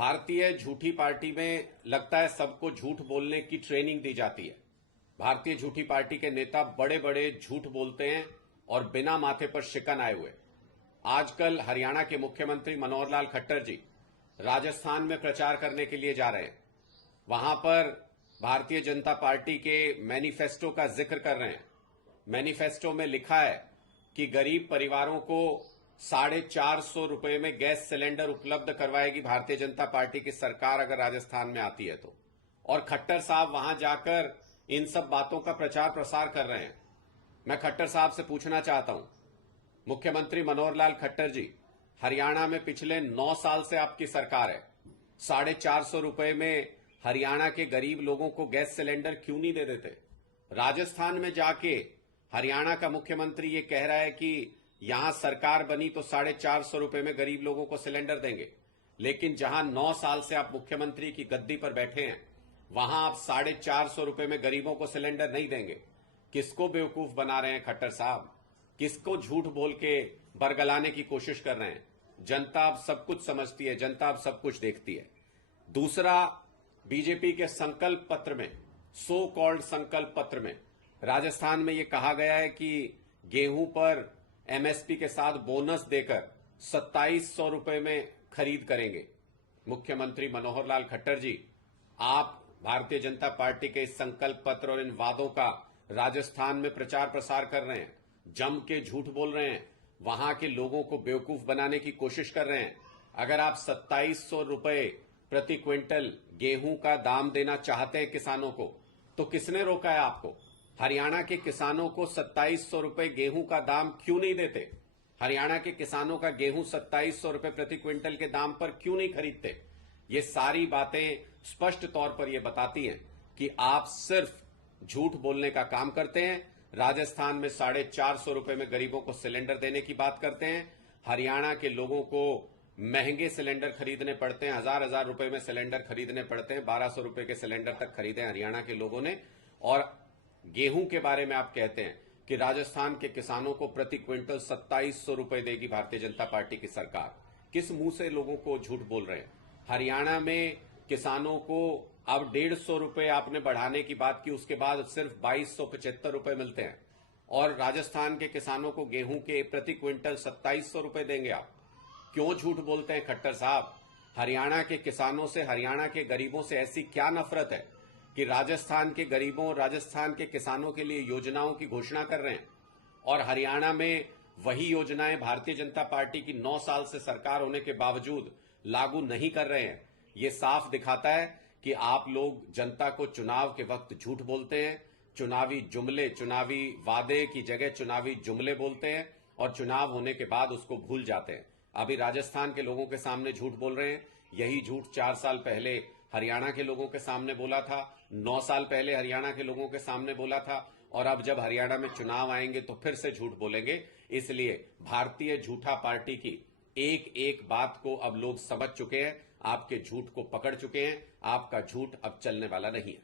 भारतीय झूठी पार्टी में लगता है सबको झूठ बोलने की ट्रेनिंग दी जाती है। भारतीय झूठी पार्टी के नेता बड़े बड़े झूठ बोलते हैं और बिना माथे पर शिकन आए हुए। आजकल हरियाणा के मुख्यमंत्री मनोहर लाल खट्टर जी राजस्थान में प्रचार करने के लिए जा रहे हैं। वहां पर भारतीय जनता पार्टी के मैनिफेस्टो का जिक्र कर रहे हैं। मैनिफेस्टो में लिखा है कि गरीब परिवारों को 450 रुपए में गैस सिलेंडर उपलब्ध करवाएगी भारतीय जनता पार्टी की सरकार अगर राजस्थान में आती है तो। और खट्टर साहब वहां जाकर इन सब बातों का प्रचार प्रसार कर रहे हैं। मैं खट्टर साहब से पूछना चाहता हूं, मुख्यमंत्री मनोहर लाल खट्टर जी, हरियाणा में पिछले 9 साल से आपकी सरकार है। 450 रुपए में हरियाणा के गरीब लोगों को गैस सिलेंडर क्यों नहीं दे देते? राजस्थान में जाके हरियाणा का मुख्यमंत्री ये कह रहा है कि यहां सरकार बनी तो 450 रुपए में गरीब लोगों को सिलेंडर देंगे, लेकिन जहां 9 साल से आप मुख्यमंत्री की गद्दी पर बैठे हैं वहां आप 450 रुपए में गरीबों को सिलेंडर नहीं देंगे। किसको बेवकूफ बना रहे हैं खट्टर साहब? किसको झूठ बोल के बरगलाने की कोशिश कर रहे हैं? जनता अब सब कुछ समझती है, जनता अब सब कुछ देखती है। दूसरा, बीजेपी के संकल्प पत्र में, सो कॉल्ड संकल्प पत्र में राजस्थान में यह कहा गया है कि गेहूं पर एमएसपी के साथ बोनस देकर 2700 रुपए में खरीद करेंगे। मुख्यमंत्री मनोहर लाल खट्टर जी, आप भारतीय जनता पार्टी के इस संकल्प पत्र और इन वादों का राजस्थान में प्रचार प्रसार कर रहे हैं, जम के झूठ बोल रहे हैं, वहां के लोगों को बेवकूफ बनाने की कोशिश कर रहे हैं। अगर आप 2700 रुपए प्रति क्विंटल गेहूं का दाम देना चाहते हैं किसानों को, तो किसने रोका है आपको? हरियाणा के किसानों को 2700 रुपए गेहूं का दाम क्यों नहीं देते? हरियाणा के किसानों का गेहूं 2700 रुपए प्रति क्विंटल के दाम पर क्यों नहीं खरीदते? ये सारी बातें स्पष्ट तौर पर यह बताती हैं कि आप सिर्फ झूठ बोलने का काम करते हैं। राजस्थान में 450 रुपए में गरीबों को सिलेंडर देने की बात करते हैं। हरियाणा के लोगों को महंगे सिलेंडर खरीदने पड़ते हैं, हजार रुपए में सिलेंडर खरीदने पड़ते हैं। 1200 रुपए के सिलेंडर तक खरीदे हरियाणा के लोगों ने। और गेहूं के बारे में आप कहते हैं कि राजस्थान के किसानों को प्रति क्विंटल 2700 रुपए देगी भारतीय जनता पार्टी की सरकार। किस मुंह से लोगों को झूठ बोल रहे हैं? हरियाणा में किसानों को अब 150 रुपए आपने बढ़ाने की बात की, उसके बाद सिर्फ 2275 रुपए मिलते हैं। और राजस्थान के किसानों को गेहूं के प्रति क्विंटल 2700 रुपए देंगे आप। क्यों झूठ बोलते हैं खट्टर साहब? हरियाणा के किसानों से, हरियाणा के गरीबों से ऐसी क्या नफरत है कि राजस्थान के गरीबों, राजस्थान के किसानों के लिए योजनाओं की घोषणा कर रहे हैं और हरियाणा में वही योजनाएं भारतीय जनता पार्टी की 9 साल से सरकार होने के बावजूद लागू नहीं कर रहे हैं? ये साफ दिखाता है कि आप लोग जनता को चुनाव के वक्त झूठ बोलते हैं। चुनावी जुमले, चुनावी वादे की जगह चुनावी जुमले बोलते हैं और चुनाव होने के बाद उसको भूल जाते हैं। अभी राजस्थान के लोगों के सामने झूठ बोल रहे हैं। यही झूठ 4 साल पहले हरियाणा के लोगों के सामने बोला था, 9 साल पहले हरियाणा के लोगों के सामने बोला था, और अब जब हरियाणा में चुनाव आएंगे तो फिर से झूठ बोलेंगे। इसलिए भारतीय झूठा पार्टी की एक एक बात को अब लोग समझ चुके हैं, आपके झूठ को पकड़ चुके हैं। आपका झूठ अब चलने वाला नहीं है।